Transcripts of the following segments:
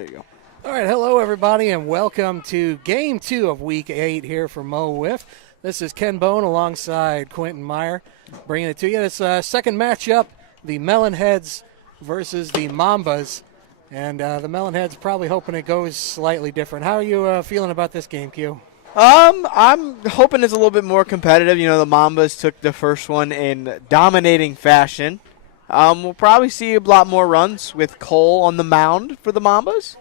There you go. All right, hello everybody, and welcome to Game 2 of Week 8 here for MO WIFF. This is Ken Bone alongside Quentin Meyer, bringing it to you. It's a second matchup, the Melonheads versus the Mambas, and the Melonheads probably hoping it goes slightly different. How are you feeling about this game, Q? I'm hoping it's a little bit more competitive. You know, the Mambas took the first one in dominating fashion. We'll probably see a lot more runs with Cole on the mound for the Mambas.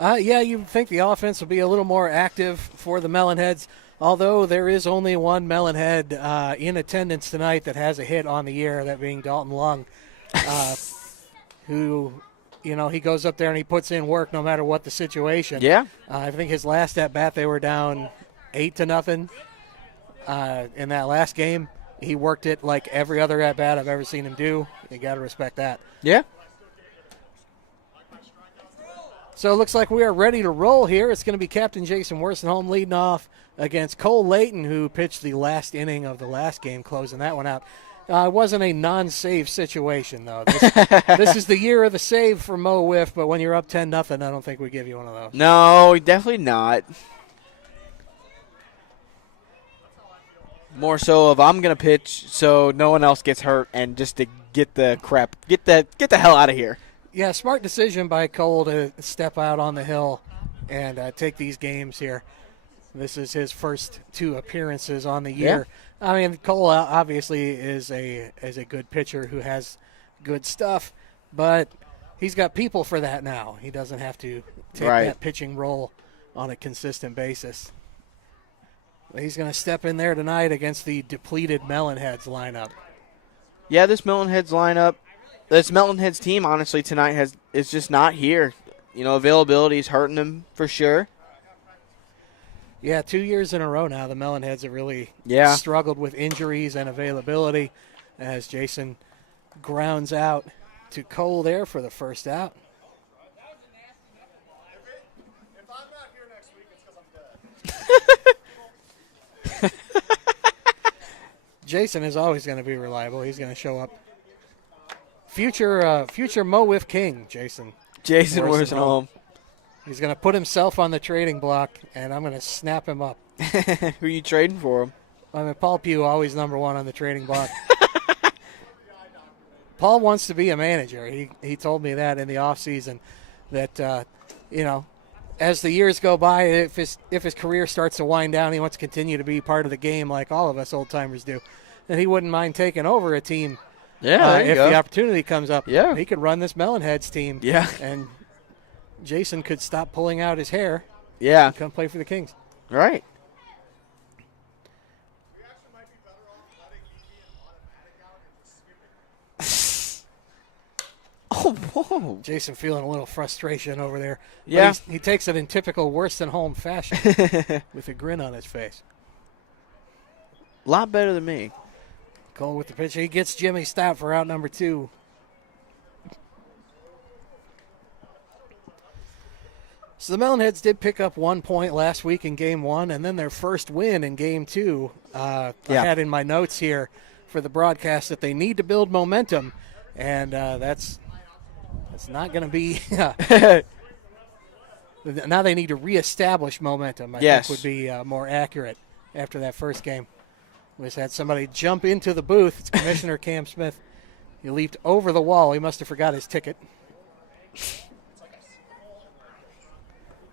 Yeah, you think the offense will be a little more active for the Melonheads, although there is only one Melonhead in attendance tonight that has a hit on the year, that being Dalton Lung, who, you know, he goes up there and he puts in work no matter what the situation. Yeah. I think his last at-bat, they were down 8-0 in that last game. He worked it like every other at-bat I've ever seen him do. You got to respect that. Yeah. So it looks like we are ready to roll here. It's going to be Captain Jason Worstenholm leading off against Cole Layton, who pitched the last inning of the last game, closing that one out. It wasn't a non-save situation, though. This is the year of the save for Mo Wiff, but when you're up 10-0, I don't think we give you one of those. No, definitely not. More so if I'm going to pitch so no one else gets hurt and just to get the hell out of here. Yeah, smart decision by Cole to step out on the hill and take these games here. This is his first 2 appearances on the year. Yeah. I mean, Cole obviously is a good pitcher who has good stuff, but he's got people for that now. He doesn't have to take that pitching role on a consistent basis. He's going to step in there tonight against the depleted Melonheads lineup. Yeah, this Melonheads team, honestly, tonight is just not here. You know, availability is hurting them for sure. Yeah, 2 years in a row now, the Melonheads have really struggled with injuries and availability as Jason grounds out to Cole there for the first out. If I'm not here next week, it's because I'm dead. Jason is always going to be reliable. He's going to show up. Future Mo Wiff King, Jason. Jason Worstenholm. He's going to put himself on the trading block, and I'm going to snap him up. Who are you trading for him? I mean, Paul Pugh, always number 1 on the trading block. Paul wants to be a manager. He told me that in the offseason, that, you know, as the years go by, if his career starts to wind down, he wants to continue to be part of the game like all of us old-timers do. And he wouldn't mind taking over a team. Yeah, if the opportunity comes up, yeah, he could run this Melonheads team. Yeah, and Jason could stop pulling out his hair. Yeah, and come play for the Kings. Right. We actually might be better off letting Ian automatic out and just sweep it. Oh, whoa! Jason feeling a little frustration over there. Yeah, he takes it in typical Worstenholm fashion with a grin on his face. A lot better than me. Cole with the pitch. He gets Jimmy Stout for out number 2. So the Melonheads did pick up 1 point last week in Game 1, and then their first win in Game 2. I had in my notes here for the broadcast that they need to build momentum, and that's not going to be now they need to reestablish momentum, I think would be more accurate after that first game. We just had somebody jump into the booth. It's Commissioner Cam Smith. He leaped over the wall. He must have forgot his ticket.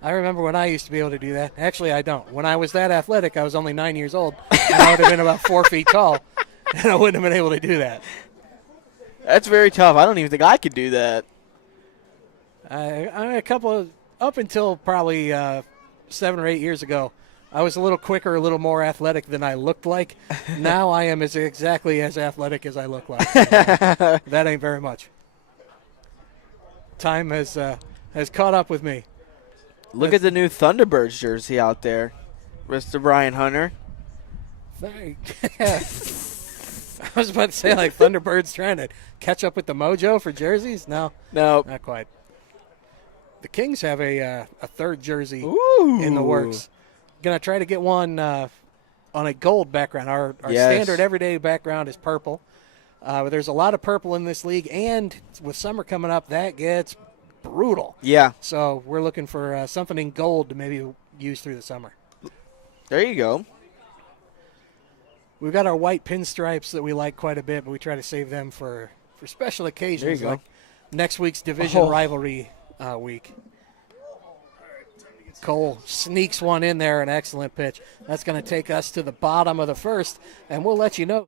I remember when I used to be able to do that. Actually, I don't. When I was that athletic, I was only 9 years old, and I would have been about 4 feet tall, and I wouldn't have been able to do that. That's very tough. I don't even think I could do that. Up until probably 7 or 8 years ago, I was a little quicker, a little more athletic than I looked like. Now I am exactly as athletic as I look like. That ain't very much. Time has caught up with me. Look at the new Thunderbirds jersey out there, Mr. Brian Hunter. I was about to say, like, Thunderbirds trying to catch up with the mojo for jerseys. No, not quite. The Kings have a third jersey in the works. Going to try to get one on a gold background. Our standard everyday background is purple. But there's a lot of purple in this league, and with summer coming up, that gets brutal. Yeah. So we're looking for something in gold to maybe use through the summer. There you go. We've got our white pinstripes that we like quite a bit, but we try to save them for special occasions go. like next week's division Oh. rivalry week. Cole sneaks one in there, an excellent pitch. That's going to take us to the bottom of the first, and we'll let you know.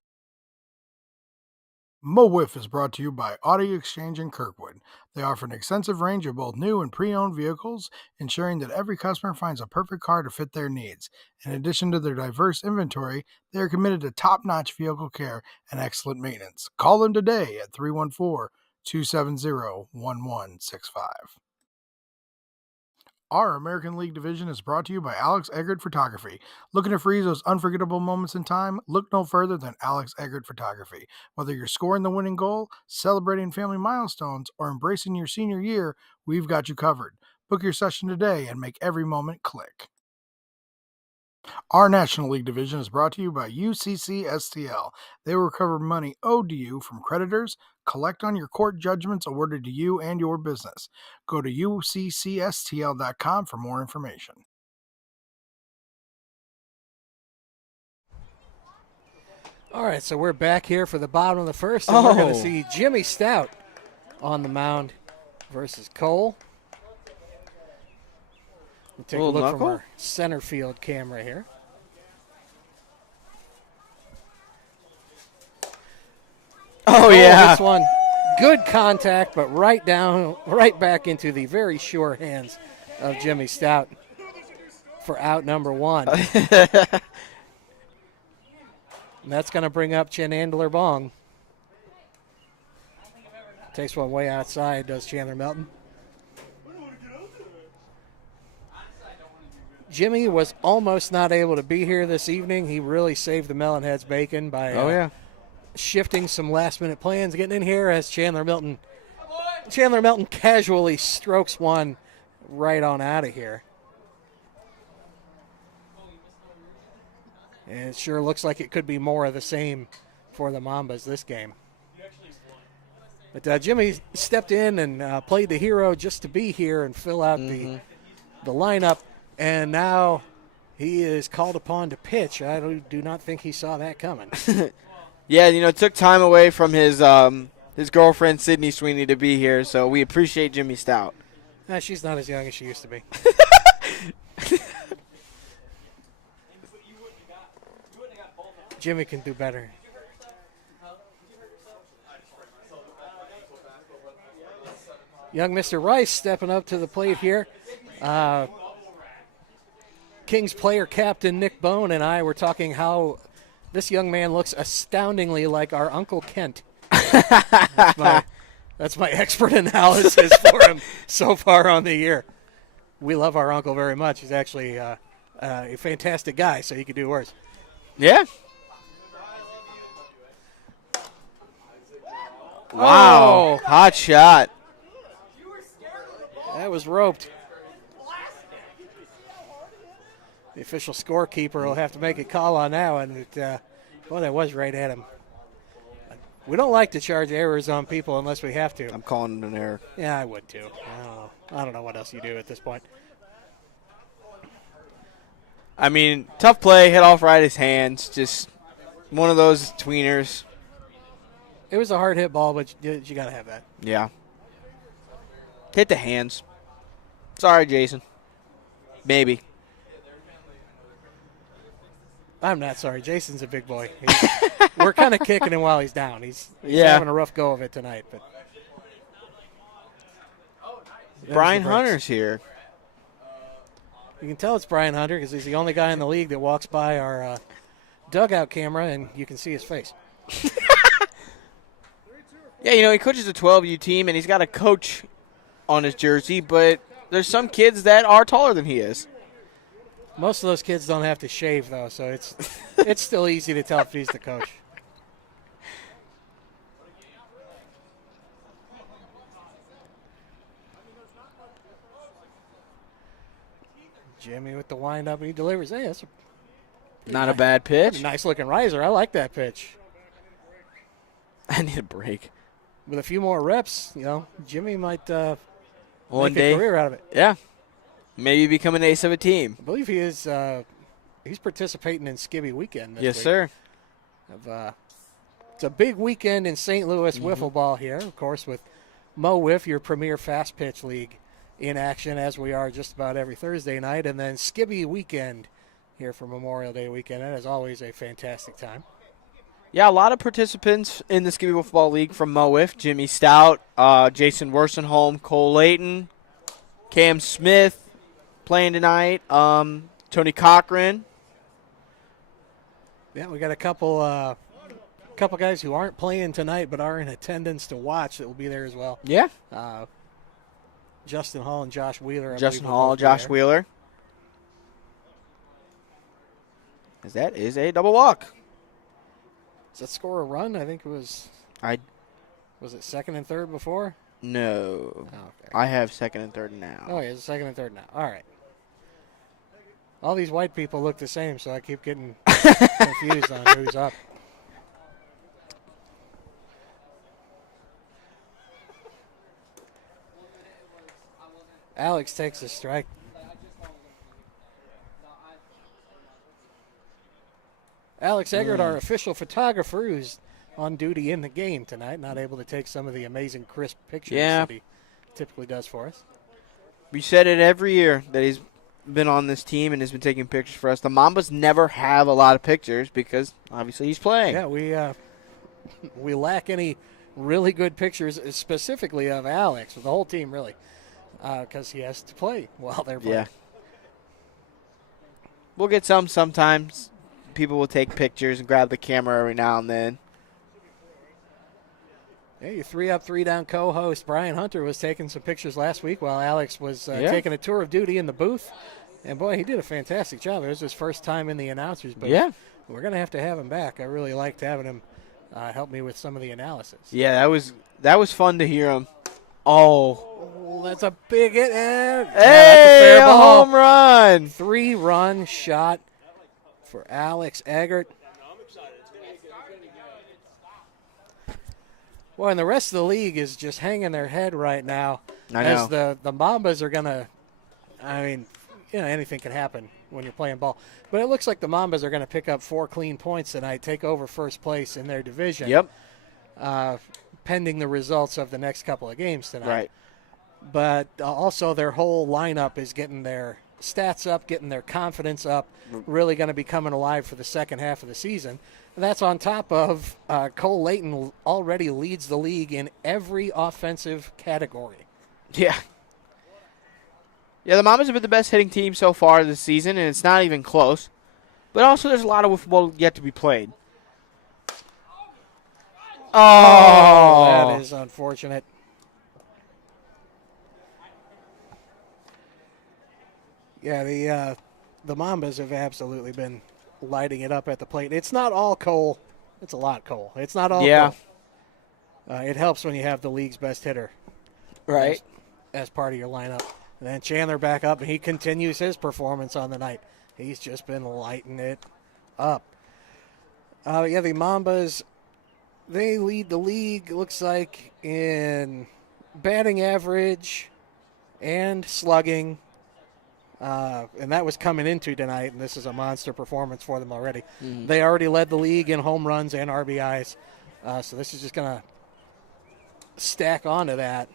MO WIFF is brought to you by Audi Exchange in Kirkwood. They offer an extensive range of both new and pre-owned vehicles, ensuring that every customer finds a perfect car to fit their needs. In addition to their diverse inventory, they are committed to top-notch vehicle care and excellent maintenance. Call them today at 314-270-1165. Our American League division is brought to you by Alex Eggert Photography. Looking to freeze those unforgettable moments in time? Look no further than Alex Eggert Photography. Whether you're scoring the winning goal, celebrating family milestones, or embracing your senior year, we've got you covered. Book your session today and make every moment click. Our National League division is brought to you by UCC STL. They will recover money owed to you from creditors, collect on your court judgments awarded to you and your business. Go to uccstl.com for more information. All right, so we're back here for the bottom of the first, and we're going to see Jimmy Stout on the mound versus Cole. We'll take a look knuckle? from our center field camera here. Oh, yeah. This one, good contact, but right back into the very sure hands of Jimmy Stout for out number one. And that's going to bring up Chandler Bong. Takes one way outside, does Chandler Melton. Jimmy was almost not able to be here this evening. He really saved the Melonheads bacon by shifting some last-minute plans, getting in here as Chandler Melton casually strokes one right on out of here. And it sure looks like it could be more of the same for the Mambas this game. But Jimmy stepped in and played the hero just to be here and fill out the lineup. And now he is called upon to pitch. I do not think he saw that coming. Yeah, it took time away from his girlfriend, Sydney Sweeney, to be here, so we appreciate Jimmy Stout. She's not as young as she used to be. Jimmy can do better. Young Mr. Rice stepping up to the plate here. Kings player captain Nick Bone and I were talking how this young man looks astoundingly like our Uncle Kent. That's my expert analysis for him so far on the year. We love our uncle very much. He's actually a fantastic guy, so he could do worse. Yeah. Wow. Oh. Hot shot. That was roped. The official scorekeeper will have to make a call on that one. Well, that was right at him. We don't like to charge errors on people unless we have to. I'm calling it an error. Yeah, I would too. I don't know what else you do at this point. I mean, tough play, hit off right his hands. Just one of those tweeners. It was a hard hit ball, but you got to have that. Yeah. Hit the hands. Sorry, Jason. Maybe. I'm not sorry. Jason's a big boy. We're kind of kicking him while he's down. He's having a rough go of it tonight. But Brian Hunter's here. You can tell it's Brian Hunter because he's the only guy in the league that walks by our dugout camera, and you can see his face. Yeah, he coaches a 12U team, and he's got a coach on his jersey, but there's some kids that are taller than he is. Most of those kids don't have to shave, though, so it's still easy to tell if he's the coach. Jimmy with the windup, and he delivers. Hey, that's Not a bad pitch. nice looking riser. I like that pitch. I need a break. With a few more reps, Jimmy might One make a day. career out of it. Yeah. Maybe become an ace of a team. I believe he is. He's participating in Skibby Weekend this Yes, week. sir. It's a big weekend in St. Louis Wiffle Ball here, of course, with MO WIFF, your premier Fastpitch league, in action as we are just about every Thursday night, and then Skibby Weekend here for Memorial Day weekend. That is always a fantastic time. Yeah, a lot of participants in the Wiffle Ball League from MO WIFF. Jimmy Stout, Jason Worsenholm, Cole Layton, Cam Smith playing tonight, Tony Cochran. Yeah, we got a couple guys who aren't playing tonight but are in attendance to watch that will be there as well. Yeah. Justin Hall and Josh Wheeler. Justin Hall, Josh Wheeler. As that is a double walk. Does that score a run? I think it was. Was it second and third before? No. Oh, okay. I have second and third now. Oh, yeah, it's second and third now. All right. All these white people look the same, so I keep getting confused on who's up. Alex takes a strike. Alex Eggert, our official photographer, who's on duty in the game tonight, not able to take some of the amazing crisp pictures that he typically does for us. We said it every year that he's been on this team and has been taking pictures for us. The Mambas never have a lot of pictures because obviously he's playing. Yeah, we lack any really good pictures, specifically of Alex, with the whole team really, because he has to play while they're playing. Yeah. We'll get some sometimes. People will take pictures and grab the camera every now and then. Yeah, your 3 Up, 3 Down co-host Brian Hunter was taking some pictures last week while Alex was taking a tour of duty in the booth. And, boy, he did a fantastic job. It was his first time in the announcer's booth. Yeah. We're going to have him back. I really liked having him help me with some of the analysis. Yeah, that was fun to hear him. Oh, that's a big hit. Hey, that's a fair ball. Home run. 3-run shot for Alex Eggert. Well, and the rest of the league is just hanging their head right now. I know. As the Mambas are going to, anything can happen when you're playing ball. But it looks like the Mambas are going to pick up 4 clean points tonight, take over first place in their division. Yep. Pending the results of the next couple of games tonight. Right. But also their whole lineup is getting their stats up, getting their confidence up, really going to be coming alive for the second half of the season. And that's on top of Cole Layton already leads the league in every offensive category. Yeah. Yeah, the Mambas have been the best hitting team so far this season, and it's not even close. But also there's a lot of Wiffleball yet to be played. Oh, that is unfortunate. Yeah, the Mambas have absolutely been lighting it up at the plate. It's not all Cole. It's a lot Cole. It's not all Cole. It helps when you have the league's best hitter as part of your lineup. And then Chandler back up, and he continues his performance on the night. He's just been lighting it up. The Mambas, they lead the league, looks like, in batting average and slugging. And that was coming into tonight, and this is a monster performance for them already. Mm-hmm. They already led the league in home runs and RBIs, so this is just going to stack onto that.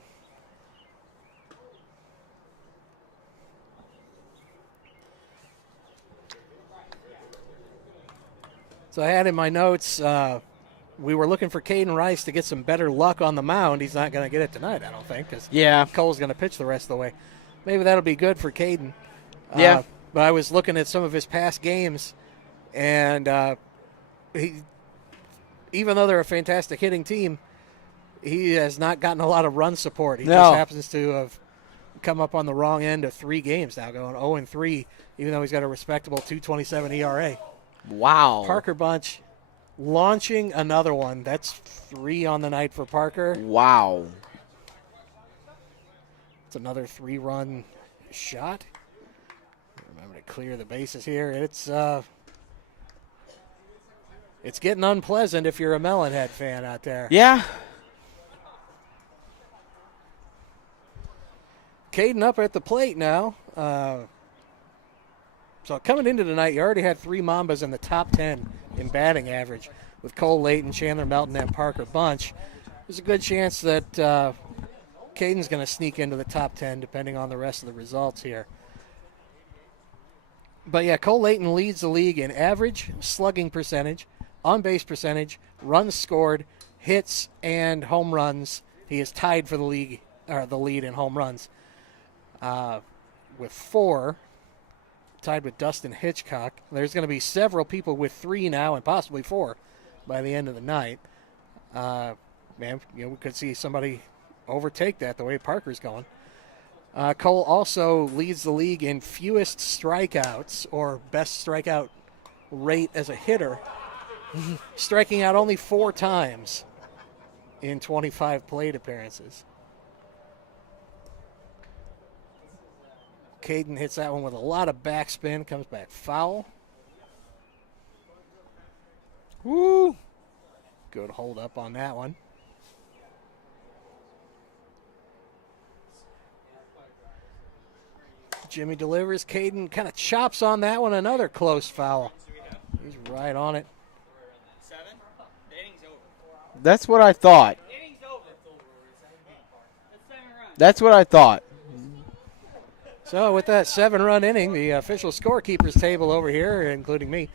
So I had in my notes, we were looking for Caden Rice to get some better luck on the mound. He's not going to get it tonight, I don't think, because Cole's going to pitch the rest of the way. Maybe that'll be good for Caden. But I was looking at some of his past games, and even though they're a fantastic hitting team, he has not gotten a lot of run support. He just happens to have come up on the wrong end of 3 games now, going 0-3, even though he's got a respectable 2.27 ERA. Wow. Parker Bunch launching another one. That's 3 on the night for Parker. Wow. It's another 3-run shot. Remember to clear the bases here. It's getting unpleasant if you're a Melonhead fan out there. Yeah. Caden up at the plate now. So coming into tonight, you already had 3 Mambas in the top 10 in batting average with Cole Layton, Chandler Melton, and Parker Bunch. There's a good chance that Caden's going to sneak into the top 10 depending on the rest of the results here. But yeah, Cole Layton leads the league in average, slugging percentage, on-base percentage, runs scored, hits, and home runs. He is tied for the league, or the lead in home runs with 4. Tied with Dustin Hitchcock. There's going to be several people with 3 now and possibly 4 by the end of the night. We could see somebody overtake that the way Parker's going. Cole also leads the league in fewest strikeouts or best strikeout rate as a hitter, striking out only 4 times in 25 plate appearances. Caden hits that one with a lot of backspin, comes back foul. Woo! Good hold up on that one. Jimmy delivers. Caden kind of chops on that one. Another close foul. He's right on it. 7? The inning's over. That's what I thought. Inning's over. That's what I thought. So with that 7-run inning, the official scorekeepers table over here, including me,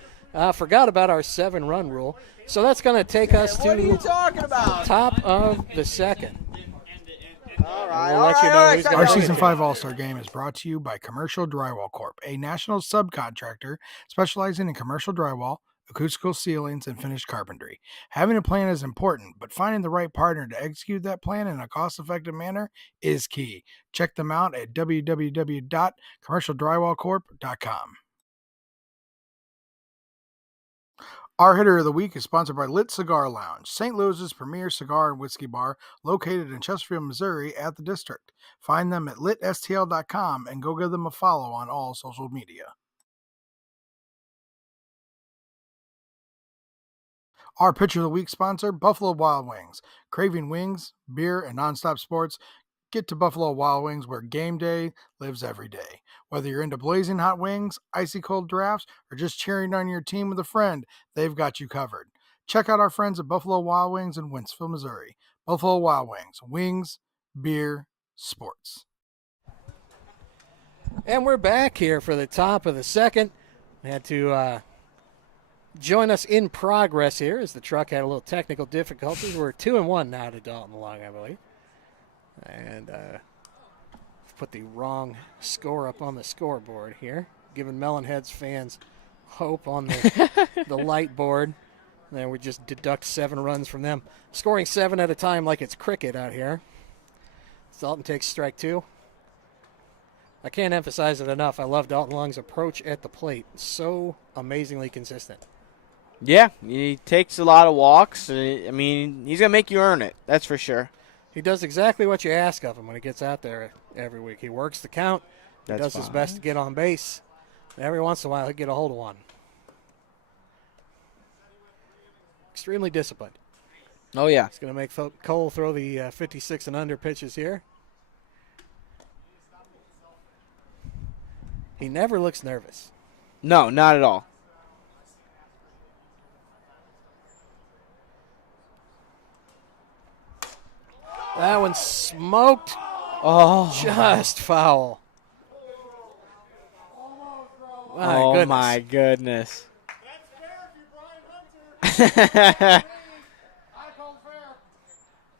forgot about our 7-run rule. So that's going to take us to What are you talking about? top of the second. All right, We'll let you know who's Our gonna Season win. 5 All-Star Game is brought to you by Commercial Drywall Corp., a national subcontractor specializing in commercial drywall, acoustical ceilings, and finished carpentry. Having a plan is important, but finding the right partner to execute that plan in a cost-effective manner is key. Check them out at www.commercialdrywallcorp.com. Our hitter of the week is sponsored by Lit Cigar Lounge, St. Louis's premier cigar and whiskey bar located in Chesterfield, Missouri at the District. Find them at litstl.com and go give them a follow on all social media. Our pitcher of the week sponsor, Buffalo Wild Wings. Craving wings, beer, and nonstop sports? Get to Buffalo Wild Wings where game day lives every day. Whether you're into blazing hot wings, icy cold drafts, or just cheering on your team with a friend, they've got you covered. Check out our friends at Buffalo Wild Wings in Wentzville, Missouri. Buffalo Wild Wings, wings, beer, sports. And we're back here for the top of the second. We had to join us in progress here as the truck had a little technical difficulties. We're 2-1 now to Dalton Long, I believe. And put the wrong score up on the scoreboard here, giving Melonheads fans hope on the light board. Then we just deduct 7 runs from them. Scoring 7 at a time like it's cricket out here. Dalton takes strike 2. I can't emphasize it enough. I love Dalton Long's approach at the plate. So amazingly consistent. Yeah, he takes a lot of walks. I mean, he's going to make you earn it. That's for sure. He does exactly what you ask of him when he gets out there every week. He works the count. He does his best to get on base. And every once in a while, he'll get a hold of one. Extremely disciplined. Oh, yeah. He's going to make Cole throw the 56 and under pitches here. He never looks nervous. No, not at all. That one smoked. Oh, Just foul. My goodness. That's fair if you're Brian Hunter. I called fair.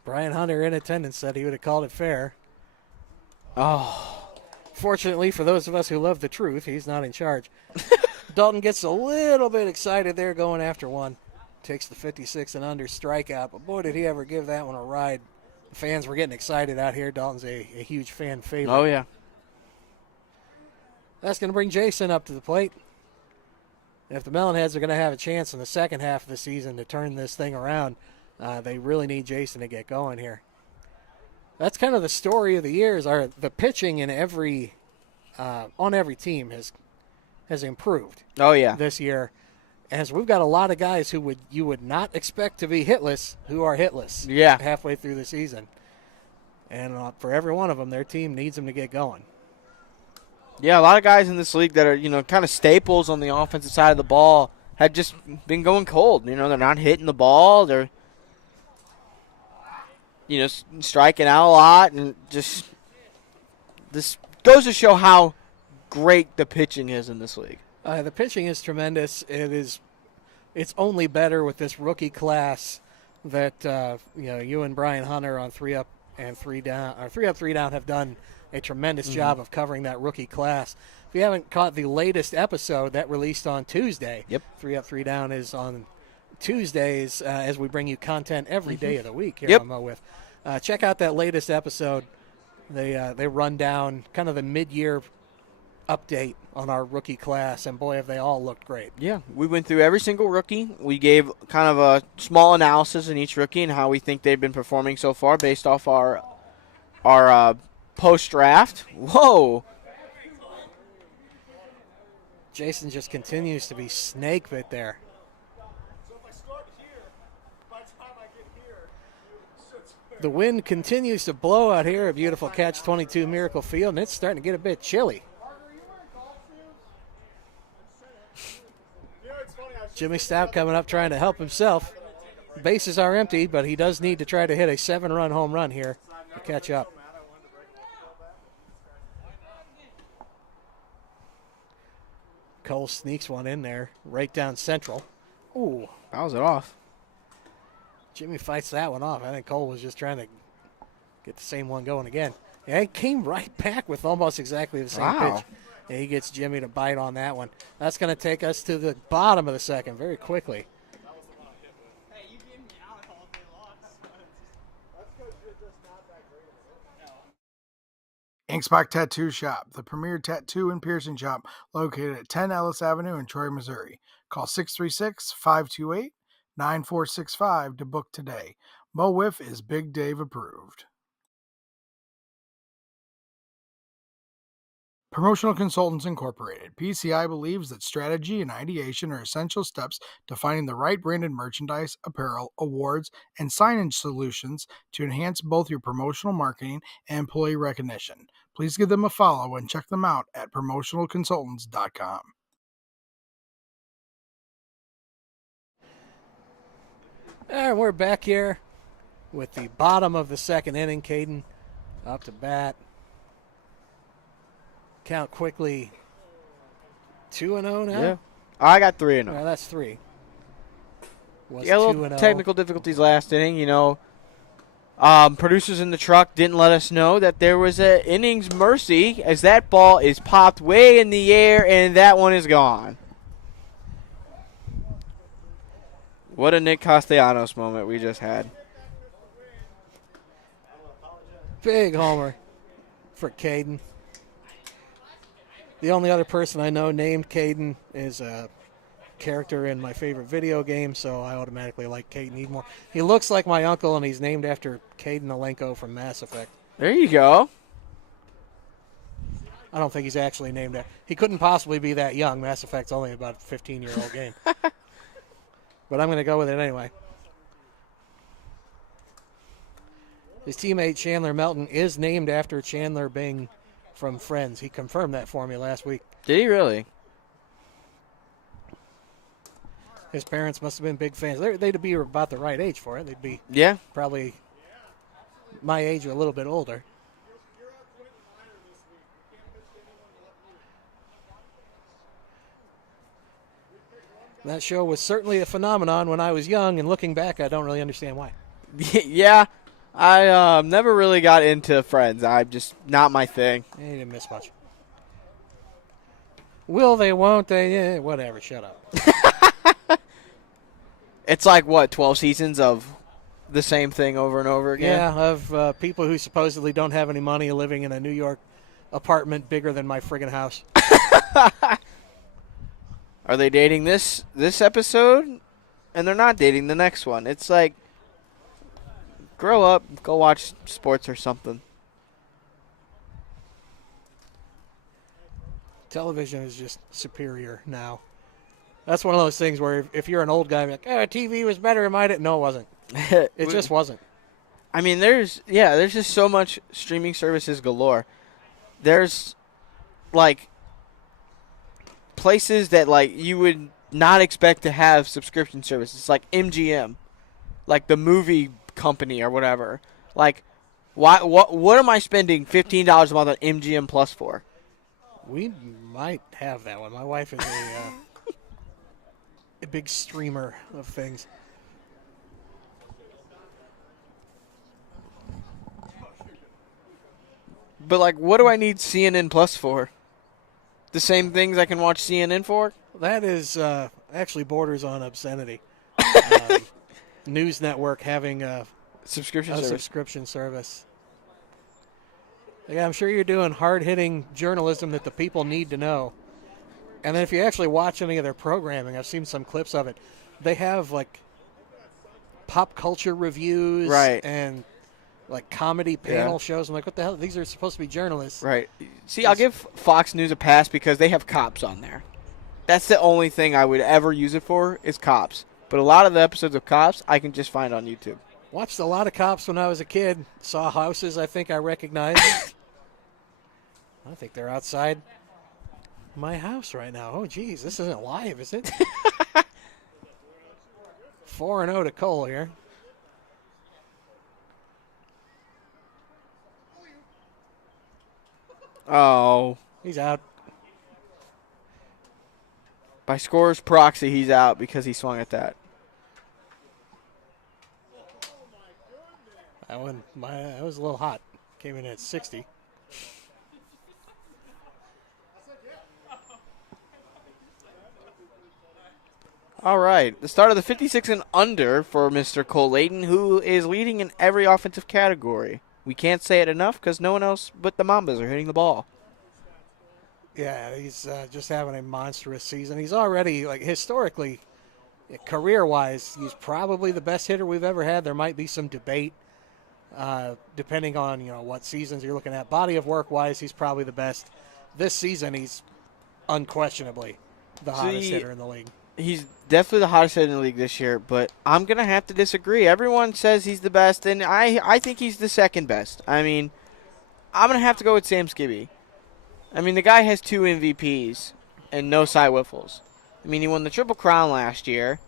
Brian Hunter in attendance said he would have called it fair. Oh. Fortunately for those of us who love the truth, he's not in charge. Dalton gets a little bit excited there going after one. Takes the 56 and under strikeout, but boy, did he ever give that one a ride. The fans were getting excited out here. Dalton's a huge fan favorite. Oh, yeah. That's going to bring Jason up to the plate. And if the Melonheads are going to have a chance in the second half of the season to turn this thing around, they really need Jason to get going here. That's kind of the story of the years. The pitching in on every team has improved. Oh, yeah. This year, as we've got a lot of guys who you would not expect to be hitless, who are hitless. Yeah. Halfway through the season. And for every one of them, their team needs them to get going. Yeah, a lot of guys in this league that are, kind of staples on the offensive side of the ball have just been going cold. They're not hitting the ball. They're, striking out a lot. And just this goes to show how great the pitching is in this league. The pitching is tremendous. It's only better with this rookie class that, you and Brian Hunter on 3 Up and 3 Down, or 3 Up, 3 Down have done a tremendous job of covering that rookie class. If you haven't caught the latest episode that released on Tuesday, 3 Up, 3 Down is on Tuesdays as we bring you content every day of the week here on MO WIFF. Check out that latest episode. They run down kind of the mid-year update on our rookie class, and boy, have they all looked great. Yeah, we went through every single rookie. We gave kind of a small analysis in each rookie and how we think they've been performing so far based off our post-draft. Whoa. Jason just continues to be snake bit there. So if I start here, by the time I get here, The wind continues to blow out here at beautiful Catch-22 Miracle Field, and it's starting to get a bit chilly. Jimmy Stout coming up trying to help himself. Bases are empty, but he does need to try to hit a 7-run home run here to catch up. Cole sneaks one in there, right down central. Ooh, Fouls it off. Jimmy fights that one off. I think Cole was just trying to get the same one going again. Yeah, he came right back with almost exactly the same pitch. And he gets Jimmy to bite on that one. That's going to take us to the bottom of the second very quickly. Hey, you gave me out all day long. that's because you're just not that great of a Ink Spot Tattoo Shop, the premier tattoo and piercing shop located at 10 Ellis Avenue in Troy, Missouri. Call 636-528-9465 to book today. Mo WIFF is Big Dave approved. Promotional Consultants Incorporated. PCI believes that strategy and ideation are essential steps to finding the right branded merchandise, apparel, awards, and signage solutions to enhance both your promotional marketing and employee recognition. Please give them a follow and check them out at promotionalconsultants.com. And we're back here with the bottom of the second inning. Caden up to bat. Count quickly 2-0 now? Yeah. I got 3-0. Well, that's 3. Was Yeah, a little 2-0. technical difficulties last inning. Producers in the truck didn't let us know that there was an innings mercy as that ball is popped way in the air and that one is gone. What a Nick Castellanos moment we just had. Big homer for Caden. The only other person I know named Caden is a character in my favorite video game, so I automatically like Caden even more. He looks like my uncle, and he's named after Caden Alenko from Mass Effect. There you go. I don't think he's actually named after. He couldn't possibly be that young. Mass Effect's only about a 15-year-old game. But I'm going to go with it anyway. His teammate Chandler Melton is named after Chandler Bing from Friends. He confirmed that for me last week. Did he really? His parents must have been big fans. They'd be about the right age for it. They'd be probably my age or a little bit older. That show was certainly a phenomenon when I was young, and looking back, I don't really understand why. Yeah, I never really got into Friends. I'm just not my thing. You didn't miss much. Will they, won't they? Yeah, whatever, shut up. It's like, what, 12 seasons of the same thing over and over again? Yeah, of people who supposedly don't have any money living in a New York apartment bigger than my friggin' house. Are they dating this episode? And they're not dating the next one. It's like, grow up, go watch sports or something. Television is just superior now. That's one of those things where if you're an old guy, you're like, TV was better in my day. No, it wasn't. It just wasn't. I mean, there's just so much streaming services galore. There's like places that like you would not expect to have subscription services, like MGM, like the movie company or whatever. Like, what am I spending $15 a month on MGM Plus for? We might have that one. My wife is a big streamer of things. But like, what do I need CNN Plus for? The same things I can watch CNN for? That is actually borders on obscenity. News network having a Subscription service. subscription service. Yeah, I'm sure you're doing hard-hitting journalism that the people need to know. And then if you actually watch any of their programming, I've seen some clips of it, they have like pop culture reviews Right. and like comedy panel shows. I'm like, what the hell? These are supposed to be journalists. Right. See, I'll give Fox News a pass because they have cops on there. That's the only thing I would ever use it for is cops. But a lot of the episodes of Cops I can just find on YouTube. Watched a lot of Cops when I was a kid. Saw houses I think I recognized. I think they're outside my house right now. Oh, geez, this isn't live, is it? 4-0 to Cole here. Oh. He's out. By scores proxy, he's out because he swung at that. That was a little hot. Came in at 60. All right. The start of the 56 and under for Mr. Cole Layton, who is leading in every offensive category. We can't say it enough because no one else but the Mambas are hitting the ball. Yeah, he's just having a monstrous season. He's already, like, historically, career-wise, he's probably the best hitter we've ever had. There might be some debate depending on, what seasons you're looking at. Body of work-wise, he's probably the best. This season, he's unquestionably the hottest hitter in the league. He's definitely the hottest hitter in the league this year, but I'm going to have to disagree. Everyone says he's the best, and I think he's the second best. I mean, I'm going to have to go with Sam Skibby. I mean, the guy has 2 MVPs and no Cy Wiffles. I mean, he won the Triple Crown last year.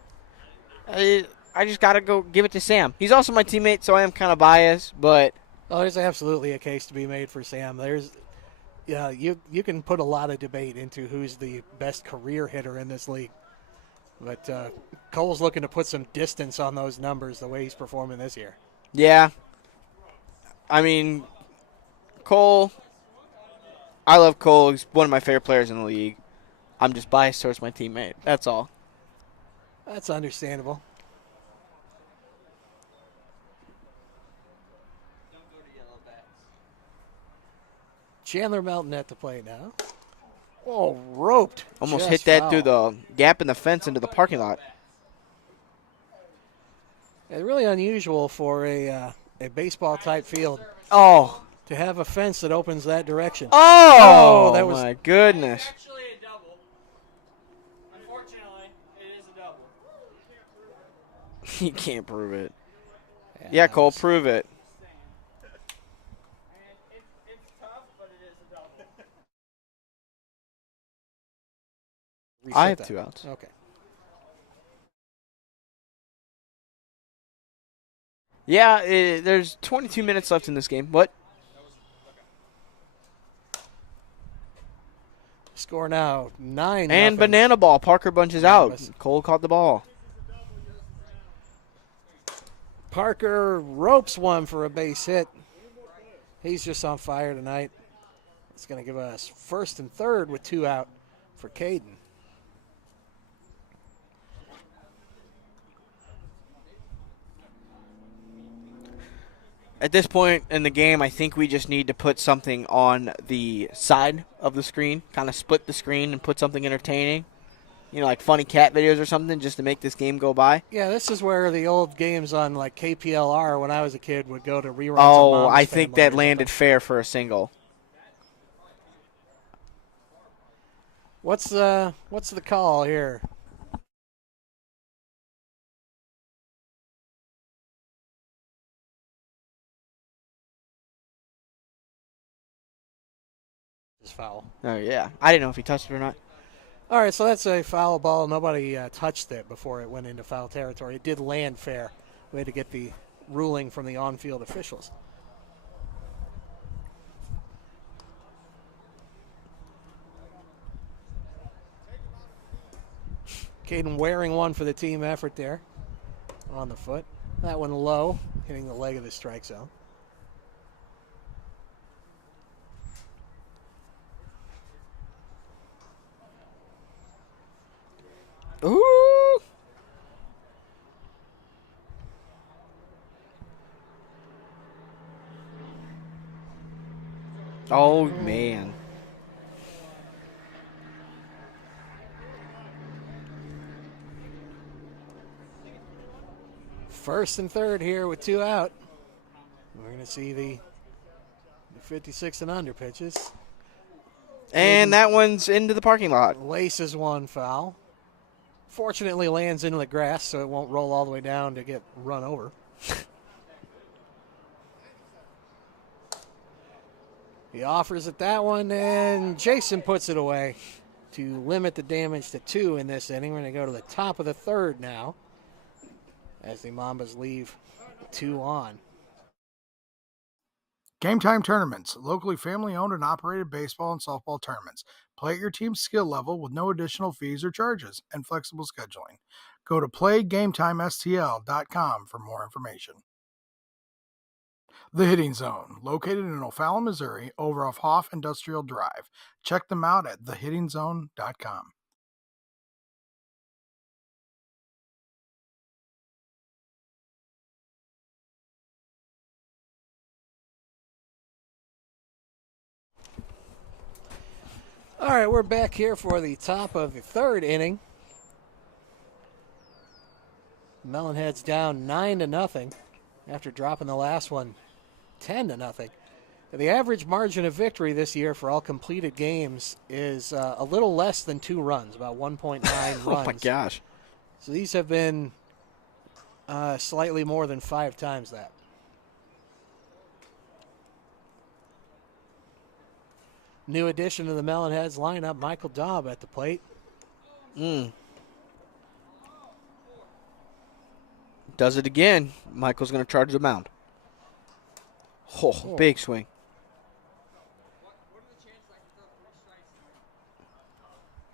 I just got to go give it to Sam. He's also my teammate, so I am kind of biased, but... Oh, there's absolutely a case to be made for Sam. You can put a lot of debate into who's the best career hitter in this league. But Cole's looking to put some distance on those numbers the way he's performing this year. Yeah. I mean, Cole... I love Cole. He's one of my favorite players in the league. I'm just biased towards my teammate. That's all. That's understandable. Chandler Melton at the plate now. Oh, roped. Almost Just hit that foul. through the gap in the fence into the parking lot. It's really unusual for a baseball-type field Oh. to have a fence that opens that direction. Oh, that was- my goodness. Actually a double. Unfortunately, it is a double. You can't prove it. Yeah, Cole, prove it. It's tough, but it is a double. Reset I have that. 2 outs. Okay. Yeah, there's 22 minutes left in this game. What? Score now 9-0. And banana ball. Parker bunches out. Mambas. Cole caught the ball. Parker ropes one for a base hit. He's just on fire tonight. It's going to give us first and third with 2 out for Caden. At this point in the game, I think we just need to put something on the side of the screen, kind of split the screen and put something entertaining. Like funny cat videos or something just to make this game go by. Yeah, this is where the old games on like KPLR when I was a kid would go to reruns. Oh, of Mom's I think Family that or landed something. fair for a single. What's the call here? It's foul. Oh, yeah. I didn't know if he touched it or not. All right, so that's a foul ball. Nobody touched it before it went into foul territory. It did land fair. We had to get the ruling from the on-field officials. Caden wearing one for the team effort there on the foot. That one low, hitting the leg of the strike zone. Ooh. Oh, man. First and third here with 2 out. We're going to see the 56 and under pitches. And that one's into the parking lot. Laces one foul. Fortunately lands into the grass so it won't roll all the way down to get run over. He offers it that one, and Jason puts it away to limit the damage to 2 in this inning. We're going to go to the top of the third now as the Mambas leave 2 on. Gametime Tournaments, locally family-owned and operated baseball and softball tournaments. Play at your team's skill level with no additional fees or charges and flexible scheduling. Go to playgametimestl.com for more information. The Hitting Zone, located in O'Fallon, Missouri, over off Hoff Industrial Drive. Check them out at thehittingzone.com. All right, we're back here for the top of the third inning. Melonheads down 9-0 after dropping the last one 10-0. The average margin of victory this year for all completed games is a little less than 2 runs, about 1.9 runs. Oh, my gosh. So these have been slightly more than 5 times that. New addition to the Melonheads lineup, Michael Daub at the plate. Does it again. Michael's going to charge the mound. Oh, big swing.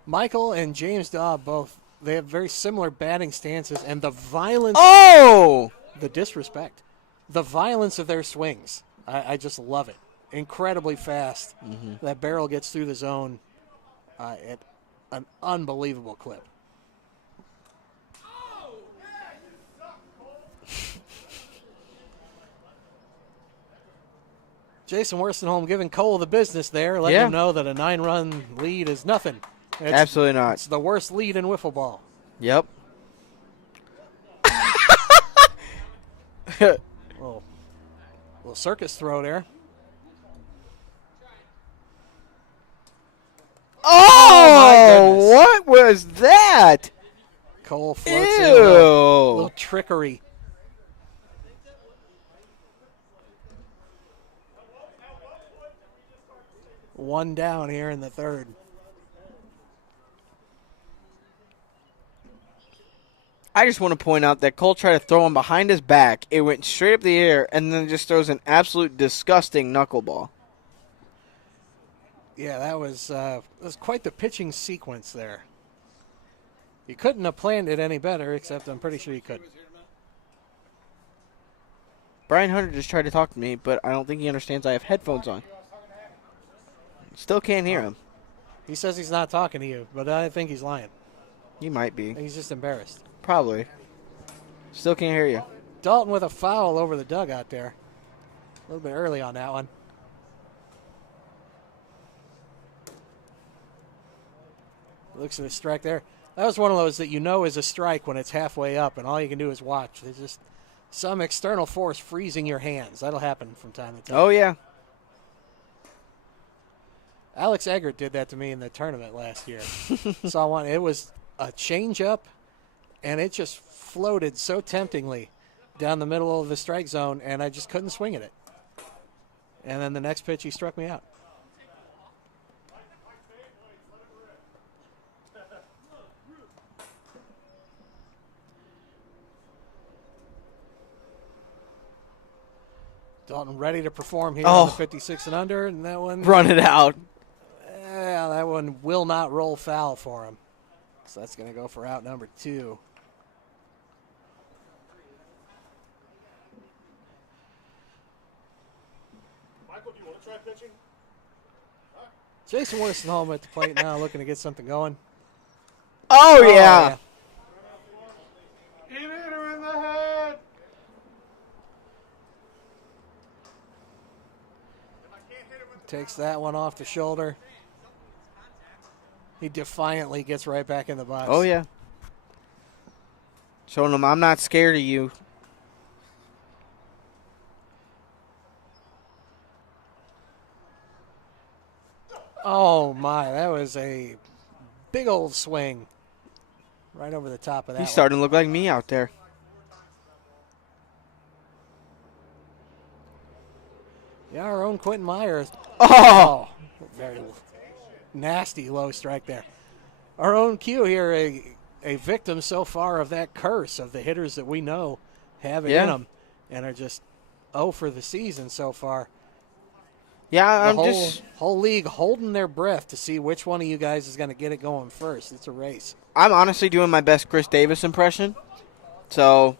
Michael and James Daub both, they have very similar batting stances, and the violence, the disrespect, the violence of their swings, I just love it. Incredibly fast. That barrel gets through the zone at an unbelievable clip. Jason Worstenholm giving Cole the business there, letting him know that a 9-run lead is nothing. Absolutely not. It's the worst lead in wiffle ball. Yep. Little circus throw there. Oh, what was that? Cole floats in a little trickery. One down here in the third. I just want to point out that Cole tried to throw him behind his back. It went straight up the air and then just throws an absolute disgusting knuckleball. Yeah, that was quite the pitching sequence there. You couldn't have planned it any better, except I'm pretty sure you could. Brian Hunter just tried to talk to me, but I don't think he understands I have headphones on. Still can't hear him. He says he's not talking to you, but I think he's lying. He might be. He's just embarrassed. Probably. Still can't hear you. Dalton with a foul over the dugout there. A little bit early on that one. Looks at the strike there. That was one of those that you know is a strike when it's halfway up, and all you can do is watch. There's just some external force freezing your hands. That'll happen from time to time. Oh, yeah. Alex Eggert did that to me in the tournament last year. Saw one. It was a changeup, and it just floated so temptingly down the middle of the strike zone, and I just couldn't swing at it. And then the next pitch, he struck me out. Dalton ready to perform here Oh. on the 56 and under, and that one, Run it out. that one will not roll foul for him. So that's going to go for out number 2. Michael, do you want to try pitching? Jason Wilson home at the plate now, looking to get something going. Oh, yeah. He hit her in the head. Takes that one off the shoulder. He defiantly gets right back in the box. Oh, yeah. Showing him I'm not scared of you. Oh, my. That was a big old swing right over the top of that He's one. starting to look like me out there. Yeah, our own Quentin Myers. Oh! Very nasty low strike there. Our own Q here, a victim so far of that curse of the hitters that we know have it in them and are just 0 for the season so far. Yeah, The whole league holding their breath to see which one of you guys is going to get it going first. It's a race. I'm honestly doing my best Chris Davis impression. So,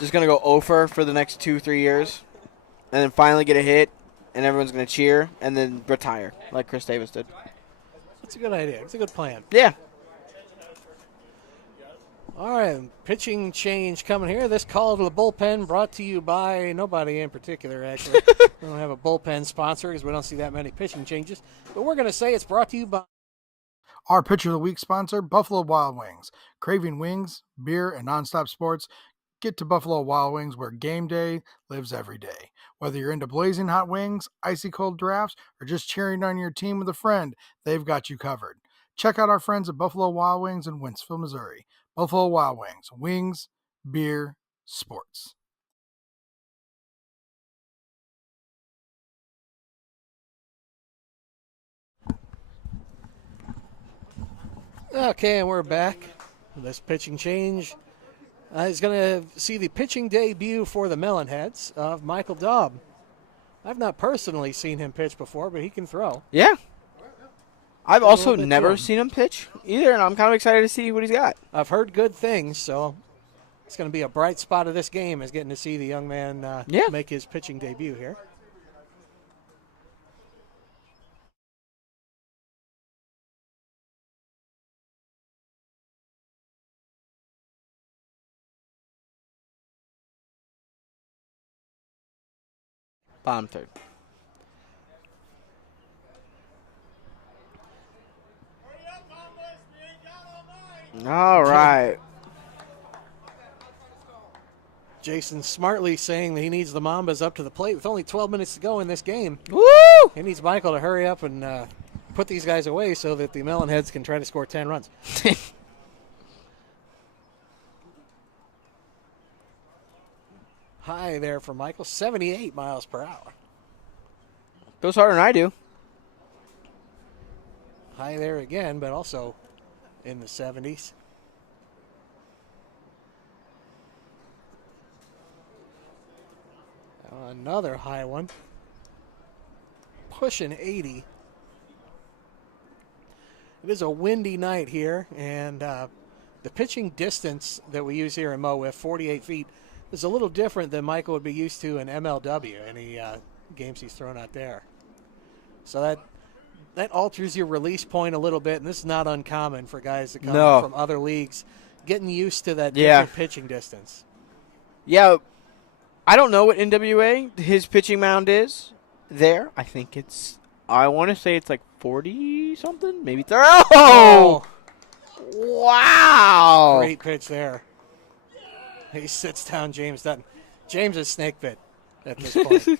just going to go over for the next 2-3 years. And then finally get a hit, and everyone's going to cheer, and then retire, like Chris Davis did. That's a good idea. It's a good plan. Yeah. All right, pitching change coming here. This call to the bullpen brought to you by nobody in particular, actually. We don't have a bullpen sponsor because we don't see that many pitching changes. But we're going to say it's brought to you by Our Pitcher of the Week sponsor, Buffalo Wild Wings. Craving wings, beer, and nonstop sports? Get to Buffalo Wild Wings where game day lives every day. Whether you're into blazing hot wings, icy cold drafts, or just cheering on your team with a friend, they've got you covered. Check out our friends at Buffalo Wild Wings in Wentzville, Missouri. Buffalo Wild Wings. Wings, beer, sports. Okay, and we're back. This pitching change is going to see the pitching debut for the Melonheads of Michael Daub. I've not personally seen him pitch before, but he can throw. Yeah. I've A little also bit never to him. seen him pitch either, and I'm kind of excited to see what he's got. I've heard good things, so it's going to be a bright spot of this game is getting to see the young man make his pitching debut here. Bottom third. All right. Jason smartly saying that he needs the Mambas up to the plate with only 12 minutes to go in this game. Woo! He needs Michael to hurry up and put these guys away so that the Melonheads can try to score 10 runs. High there for Michael, 78 miles per hour. Goes harder than I do. High there again, but also in the 70s. Another high one. Pushing 80. It is a windy night here, and the pitching distance that we use here in Mo WIFF, 48 feet, is a little different than Michael would be used to in MLW, any games he's thrown out there. So that alters your release point a little bit, and this is not uncommon for guys that come from other leagues, getting used to that different pitching distance. Yeah, I don't know what NWA his pitching mound is there. I think I want to say it's like 40-something, maybe 30. Oh! Wow! Great pitch there. He sits down James Dutton. James is snake bit at this point.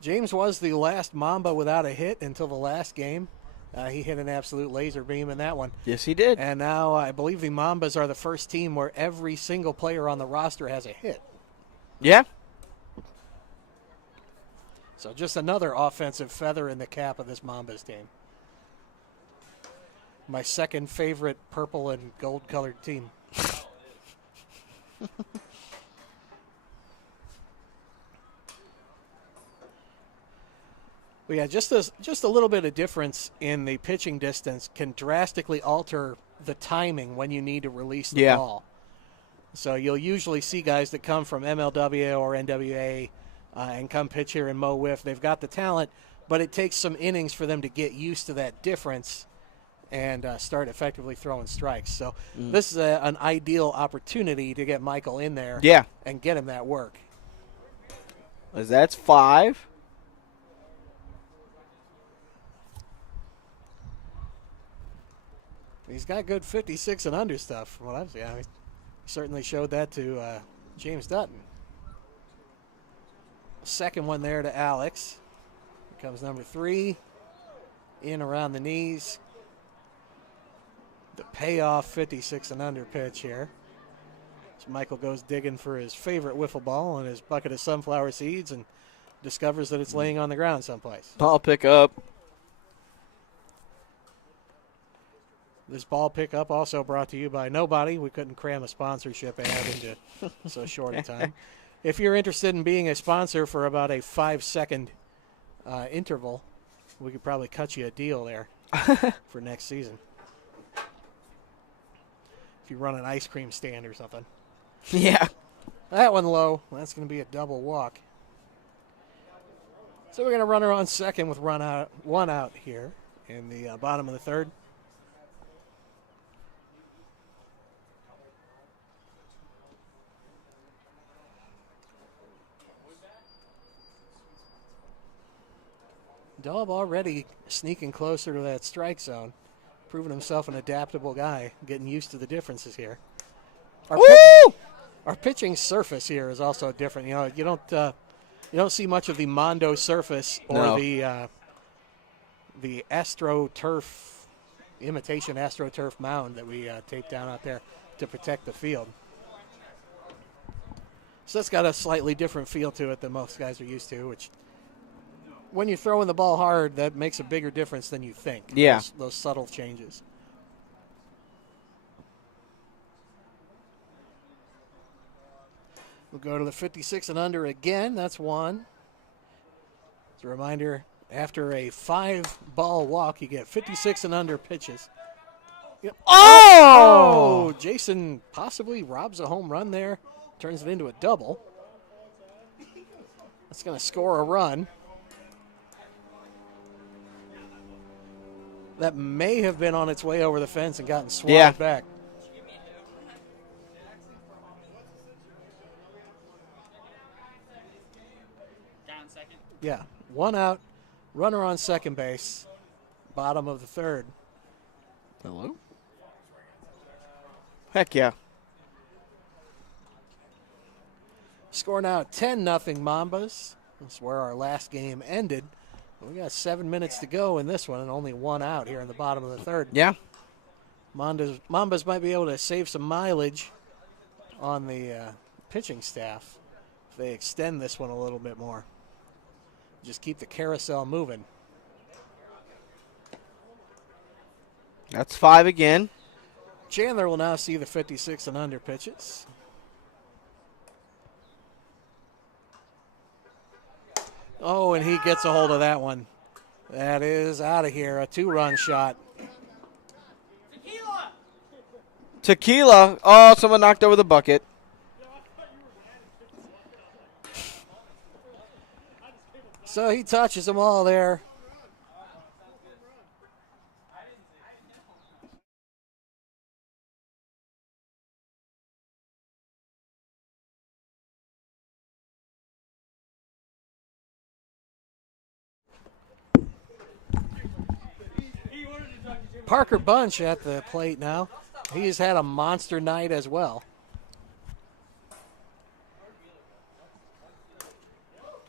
James was the last Mamba without a hit until the last game. He hit an absolute laser beam in that one. Yes, he did. And now I believe the Mambas are the first team where every single player on the roster has a hit. Yeah. So just another offensive feather in the cap of this Mambas team. My second favorite purple and gold colored team. Well, yeah, just a little bit of difference in the pitching distance can drastically alter the timing when you need to release the ball. So you'll usually see guys that come from MLW or NWA and come pitch here in Mo Wiff. They've got the talent, but it takes some innings for them to get used to that difference and start effectively throwing strikes. So this is an ideal opportunity to get Michael in there and get him that work. As that's 5. He's got good 56 and under stuff from what I've seen. He certainly showed that to James Dutton. Second one there to Alex. Here comes number 3. In around the knees. The payoff 56 and under pitch here. So Michael goes digging for his favorite wiffle ball and his bucket of sunflower seeds and discovers that it's laying on the ground someplace. Ball pick up. This ball pickup also brought to you by nobody. We couldn't cram a sponsorship ad into so short a time. If you're interested in being a sponsor for about a 5-second interval, we could probably cut you a deal there for next season. If you run an ice cream stand or something. Yeah. That one low. That's going to be a double walk. So we're going to run her on second with one out here in the bottom of the third. Daub already sneaking closer to that strike zone, proving himself an adaptable guy, getting used to the differences here. Our pitching surface here is also different. You know, you don't see much of the mondo surface or the AstroTurf imitation AstroTurf mound that we taped down out there to protect the field. So that's got a slightly different feel to it than most guys are used to, which when you're throwing the ball hard, that makes a bigger difference than you think. Yeah. Those subtle changes. We'll go to the 56 and under again. That's one. As a reminder, after a 5-ball walk, you get 56 and under pitches. Yep. Oh! Jason possibly robs a home run there, turns it into a double. That's going to score a run. That may have been on its way over the fence and gotten swatted back. Yeah, 1 out, runner on second base, bottom of the third. Hello? Heck yeah. Score now 10-0 Mambas. That's where our last game ended. We got 7 minutes to go in this one and only 1 out here in the bottom of the third. Yeah. Mambas might be able to save some mileage on the pitching staff if they extend this one a little bit more. Just keep the carousel moving. That's 5 again. Chandler will now see the 56 and under pitches. Oh, and he gets a hold of that one. That is out of here. A 2-run shot. Tequila. Oh, someone knocked over the bucket. So he touches them all there. Parker Bunch at the plate now. He's had a monster night as well.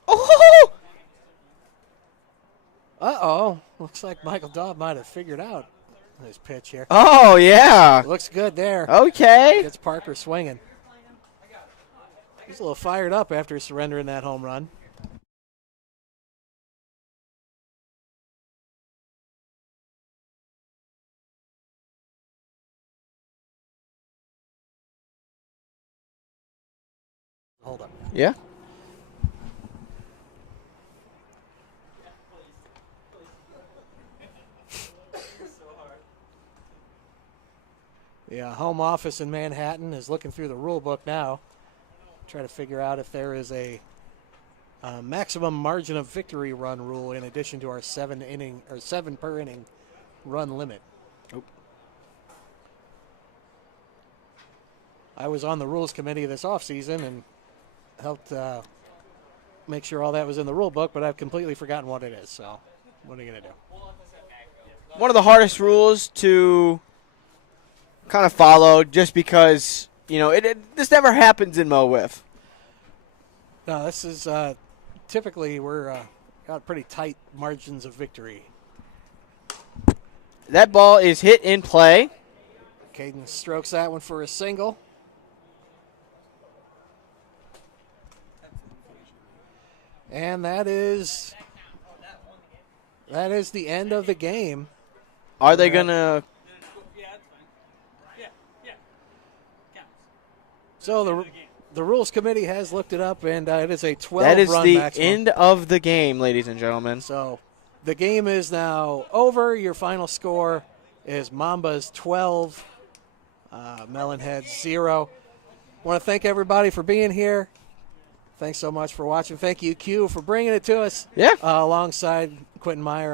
Oh! Uh-oh. Looks like Michael Daub might have figured out his pitch here. Oh, yeah. Looks good there. Okay. Gets Parker swinging. He's a little fired up after surrendering that home run. Hold up. Yeah. The home office in Manhattan is looking through the rule book now, try to figure out if there is a maximum margin of victory run rule in addition to our 7 per inning run limit. Nope. I was on the rules committee this offseason and helped make sure all that was in the rule book, but I've completely forgotten what it is. So, what are you going to do? One of the hardest rules to kind of follow, just because this never happens in Mo WIFF. No, this is typically we're got pretty tight margins of victory. That ball is hit in play. Caden strokes that one for a single. And that is the end of the game. Are they going to... Yeah, that's fine. Yeah. Counts. So the rules committee has looked it up, and it is a 12-run That is the maximum. end of the game, ladies and gentlemen. So the game is now over. Your final score is Mambas 12, Melonheads 0. I want to thank everybody for being here. Thanks so much for watching. Thank you, Q, for bringing it to us. Yeah. Alongside Quentin Meyer.